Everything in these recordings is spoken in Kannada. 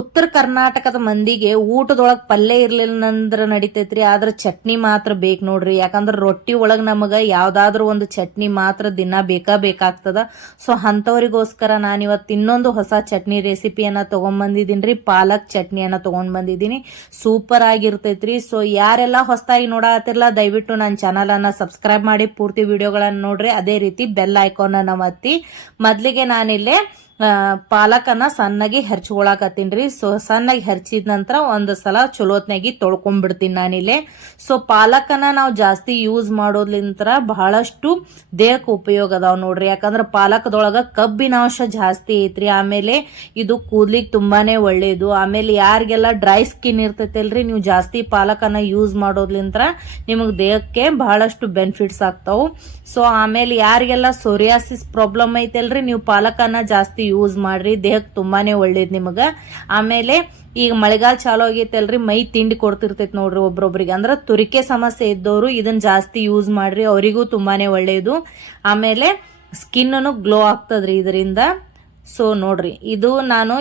ಉತ್ತರ ಕರ್ನಾಟಕದ ಮಂದಿಗೆ ಊಟದೊಳಗೆ ಪಲ್ಯ ಇರ್ಲಿಲ್ಲ ನಡಿತೈತ್ರಿ, ಆದ್ರೆ ಚಟ್ನಿ ಮಾತ್ರ ಬೇಕು ನೋಡ್ರಿ. ಯಾಕಂದ್ರೆ ರೊಟ್ಟಿ ಒಳಗೆ ನಮಗೆ ಯಾವ್ದಾದ್ರು ಒಂದು ಚಟ್ನಿ ಮಾತ್ರ ದಿನ ಬೇಕಾಗ್ತದ. ಸೊ ಅಂಥವ್ರಿಗೋಸ್ಕರ ನಾನಿವತ್ತು ಇನ್ನೊಂದು ಹೊಸ ಚಟ್ನಿ ರೆಸಿಪಿಯನ್ನ ತಗೊಂಡ್ಬಂದಿದ್ದೀನಿ. ಪಾಲಕ್ ಚಟ್ನಿಯನ್ನ ತಗೊಂಡ್ ಬಂದಿದ್ದೀನಿ. ಸೂಪರ್ ಆಗಿರ್ತೈತ್ರಿ. ಸೊ ಯಾರೆಲ್ಲ ಹೊಸದಾಗಿ ನೋಡಾತಿರ್ಲ ದಯವಿಟ್ಟು ನನ್ನ ಚಾನಲ್ ಅನ್ನ ಸಬ್ಸ್ಕ್ರೈಬ್ ಮಾಡಿ ಪೂರ್ತಿ ವಿಡಿಯೋಗಳನ್ನ ನೋಡ್ರಿ. ಅದೇ ರೀತಿ ಬೆಲ್ ಐಕಾನ್ ಅನ್ನ ಒತ್ತಿ. ಮೊದ್ಲಿಗೆ ನಾನಿಲ್ಲೇ ಪಾಲಕನ್ನ ಸಣ್ಣಾಗಿ ಹೆರ್ಚ್ಕೊಳಕತ್ತೀನ್ರಿ. ಸೊ ಸಣ್ಣಾಗಿ ಹೆರ್ಚಿದ ನಂತರ ಒಂದು ಸಲ ಚಲೋತ್ನಾಗಿ ತೊಳ್ಕೊಂಡ್ಬಿಡ್ತೀನಿ ನಾನಿಲ್ಲಿ. ಸೊ ಪಾಲಕನ್ನ ನಾವು ಜಾಸ್ತಿ ಯೂಸ್ ಮಾಡೋದ್ಲಿಂತ್ರ ಬಹಳಷ್ಟು ದೇಹಕ್ಕೆ ಉಪಯೋಗ ಅದಾವ ನೋಡ್ರಿ. ಯಾಕಂದ್ರೆ ಪಾಲಕದೊಳಗ ಕಬ್ಬಿನಾಂಶ ಜಾಸ್ತಿ ಐತ್ರಿ. ಆಮೇಲೆ ಇದು ಕೂದ್ಲಿಗೆ ತುಂಬಾನೇ ಒಳ್ಳೇದು. ಆಮೇಲೆ ಯಾರಿಗೆಲ್ಲ ಡ್ರೈ ಸ್ಕಿನ್ ಇರ್ತೈತಲ್ರಿ, ನೀವು ಜಾಸ್ತಿ ಪಾಲಕನ್ನ ಯೂಸ್ ಮಾಡೋದ್ಲಿಂತ್ರ ನಿಮಗ್ ದೇಹಕ್ಕೆ ಬಹಳಷ್ಟು ಬೆನಿಫಿಟ್ಸ್ ಆಗ್ತಾವು. ಸೊ ಆಮೇಲೆ ಯಾರಿಗೆಲ್ಲ ಸೋರಿಯಾಸಿಸ್ ಪ್ರಾಬ್ಲಮ್ ಐತಲ್ರಿ, ನೀವು ಪಾಲಕನ್ನ ಜಾಸ್ತಿ ಯೂಸ್ ಮಾಡ್ರಿ, ದೇಹಕ್ಕೆ ತುಂಬಾನೇ ಒಳ್ಳೇದ್ ನಿಮಗ. ಆಮೇಲೆ ಈಗ ಮಳೆಗಾಲ ಚಾಲು ಆಗೈತಲ್ರಿ, ಮೈ ತಿಂಡಿ ಕೊಡ್ತಿರ್ತೈತಿ ನೋಡ್ರಿ ಒಬ್ರೊಬ್ರಿಗೆ. ಅಂದ್ರೆ ತುರಿಕೆ ಸಮಸ್ಯೆ ಇದ್ದವರು ಇದನ್ನ ಜಾಸ್ತಿ ಯೂಸ್ ಮಾಡ್ರಿ, ಅವರಿಗೂ ತುಂಬಾನೇ ಒಳ್ಳೇದು. ಆಮೇಲೆ ಸ್ಕಿನ್ ಗ್ಲೋ ಆಗ್ತದ್ರಿ ಇದರಿಂದ. ಸೊ ನೋಡ್ರಿ,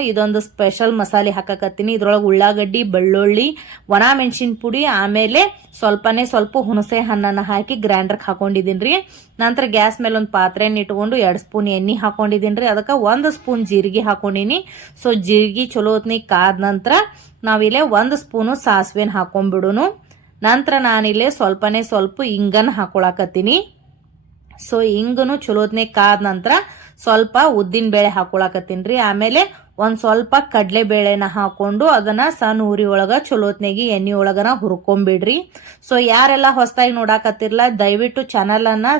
ಇದೊಂದು ಸ್ಪೆಷಲ್ ಮಸಾಲೆ ಹಾಕಕತ್ತೀನಿ. ಇದ್ರೊಳಗೆ ಉಳ್ಳಾಗಡ್ಡಿ, ಬೆಳ್ಳುಳ್ಳಿ, ಒಣ ಮೆಣಸಿನ ಪುಡಿ, ಆಮೇಲೆ ಸ್ವಲ್ಪ ಹುಣಸೆ ಹಣ್ಣನ್ನ ಹಾಕಿ ಗ್ರೈಂಡರ್ಗೆ ಹಾಕೊಂಡಿದೀನ್ರಿ. ನಂತರ ಗ್ಯಾಸ್ ಮೇಲೆ ಒಂದು ಪಾತ್ರೆನ ಇಟ್ಕೊಂಡು 2 ಸ್ಪೂನ್ ಎಣ್ಣೆ ಹಾಕೊಂಡಿದೀನ್ರಿ. ಅದಕ್ಕೆ 1 ಸ್ಪೂನ್ ಜೀರಿಗೆ ಹಾಕೊಂಡಿನಿ. ಸೊ ಜೀರಿಗೆ ಚಲೋ ಹೊತ್ನಿಗೆ ಕಾದ ನಂತರ ನಾವಿಲ್ಲೇ 1 ಸ್ಪೂನು ಸಾಸಿವೆನ ಹಾಕೊಂಡ್ಬಿಡುನು. ನಂತರ ನಾನಿಲ್ಲೇ ಸ್ವಲ್ಪ ಇಂಗನ್ ಹಾಕೊಳಕತ್ತೀನಿ. ಸೊ ಹಿಂಗನು ಚಲೋತ್ನೆ ಕಾದ ನಂತರ ಸ್ವಲ್ಪ ಉದ್ದಿನ ಬೇಳೆ ಹಾಕೊಳಕತ್ತೀನ್ರಿ. ಆಮೇಲೆ ಒಂದ್ ಸ್ವಲ್ಪ ಕಡ್ಲೆ ಬೇಳೆನ ಹಾಕೊಂಡು ಅದನ್ನ ಸಣ್ಣ ಉರಿ ಒಳಗ ಚಲೋತ್ನೆಗಿ ಎಣ್ಣೆ ಒಳಗನ ಹುರ್ಕೊಂಡ್ಬಿಡ್ರಿ. ಸೊ ಯಾರೆಲ್ಲ ಹೊಸದಾಗಿ ನೋಡಾಕತ್ತಿರ್ಲ ದಯವಿಟ್ಟು ಚಾನಲ್ ಅನ್ನ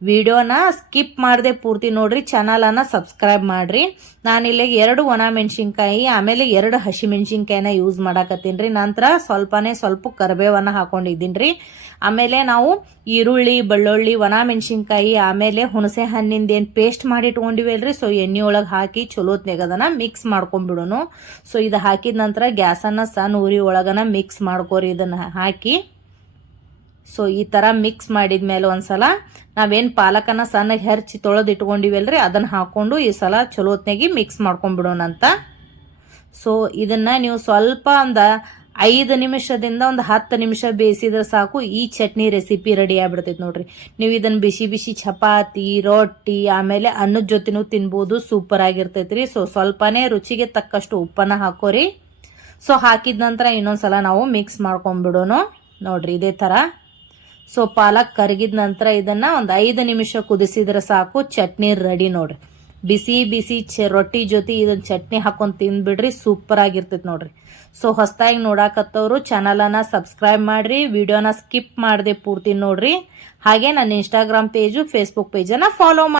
ವಿಡಿಯೋನ ಸ್ಕಿಪ್ ಮಾಡದೆ ಪೂರ್ತಿ ನೋಡ್ರಿ, ಚಾನಲ್ ಅನ್ನ ಸಬ್ಸ್ಕ್ರೈಬ್ ಮಾಡ್ರಿ. ನಾನಿಲ್ಲಿ 2 ಒಣ ಮೆಣಸಿನ್ಕಾಯಿ ಆಮೇಲೆ 2 ಹಸಿ ಮೆಣಸಿನ್ಕಾಯಿನ ಯೂಸ್ ಮಾಡಾಕತ್ತೀನ್ರಿ. ನಂತರ ಸ್ವಲ್ಪ ಕರಿಬೇವನ್ನ ಹಾಕೊಂಡಿದ್ದೀನ್ರಿ. ಆಮೇಲೆ ನಾವು ಈರುಳ್ಳಿ, ಬೆಳ್ಳುಳ್ಳಿ, ಒಣ ಮೆಣಸಿನ್ಕಾಯಿ ಆಮೇಲೆ ಹುಣಸೆ ಹಣ್ಣಿಂದ ಏನ್ ಪೇಸ್ಟ್ ಮಾಡಿ ಇಟ್ಕೊಂಡಿವಲ್ರಿ, ಸೊ ಎಣ್ಣೆ ಒಳಗೆ ಹಾಕಿ ಚಲೋತ್ನಾಗ ಅದನ್ನ ಮಿಕ್ಸ್ ಮಾಡ್ಕೊಂಡ್ಬಿಡೋನು. ಸೊ ಇದು ಹಾಕಿದ ನಂತರ ಗ್ಯಾಸನ್ನ ಸಣ್ಣ ಉರಿ ಒಳಗನ ಮಿಕ್ಸ್ ಮಾಡ್ಕೋರಿ ಇದನ್ನ ಹಾಕಿ. ಸೊ ಈ ತರ ಮಿಕ್ಸ್ ಮಾಡಿದ್ಮೇಲೆ ಒಂದ್ಸಲ ನಾವೇನ್ ಪಾಲಕನ್ನ ಸಣ್ಣ ಹೆರ್ಚಿ ತೊಳೆದು ಇಟ್ಕೊಂಡಿವಲ್ರಿ ಅದನ್ನ ಹಾಕೊಂಡು ಈ ಸಲ ಚಲೋತ್ನಾಗಿ ಮಿಕ್ಸ್ ಮಾಡ್ಕೊಂಡ್ಬಿಡೋಣಂತ. ಸೊ ಇದನ್ನ ನೀವು ಸ್ವಲ್ಪ 5 ನಿಮಿಷದಿಂದ 10 ನಿಮಿಷ ಬೇಯಿಸಿದ್ರೆ ಸಾಕು, ಈ ಚಟ್ನಿ ರೆಸಿಪಿ ರೆಡಿ ಆಗ್ಬಿಡ್ತೈತಿ ನೋಡ್ರಿ. ನೀವು ಇದನ್ನ ಬಿಸಿ ಚಪಾತಿ, ರೊಟ್ಟಿ ಆಮೇಲೆ ಅನ್ನದ ಜೊತೆನೂ ತಿನ್ಬೋದು. ಸೂಪರ್ ಆಗಿರ್ತೈತ್ರಿ. ಸೊ ಸ್ವಲ್ಪನೇ ರುಚಿಗೆ ತಕ್ಕಷ್ಟು ಉಪ್ಪನ್ನ ಹಾಕೋರಿ. ಸೊ ಹಾಕಿದ ನಂತರ ಇನ್ನೊಂದ್ಸಲ ನಾವು ಮಿಕ್ಸ್ ಮಾಡ್ಕೊಂಡ್ಬಿಡೋನು ನೋಡ್ರಿ ಇದೇ ತರ. ಸೊ ಪಾಲಕ್ ಕರಗಿದ ನಂತರ ಇದನ್ನ 5 ನಿಮಿಷ ಕುದಿಸಿದ್ರೆ ಸಾಕು, ಚಟ್ನಿ ರೆಡಿ ನೋಡ್ರಿ. ಬಿಸಿ ರೊಟ್ಟಿ ಜೊತೆ ಇದನ್ನ ಚಟ್ನಿ ಹಾಕೊಂಡ್ ತಿಂದ್ಬಿಡ್ರಿ, ಸೂಪರ್ ಆಗಿರ್ತೈತಿ ನೋಡ್ರಿ. ಸೊ ಹೊಸದಾಗಿ ನೋಡಾಕತ್ತವ್ರು ಚಾನಲ್ ಅನ್ನ ಸಬ್ಸ್ಕ್ರೈಬ್ ಮಾಡ್ರಿ, ವಿಡಿಯೋನ ಸ್ಕಿಪ್ ಮಾಡದೆ ಪೂರ್ತಿ ನೋಡ್ರಿ. ಹಾಗೆ ನನ್ನ ಇನ್ಸ್ಟಾಗ್ರಾಮ್ ಪೇಜು, ಫೇಸ್ಬುಕ್ ಪೇಜನ್ನ ಫಾಲೋ ಮಾಡಿ.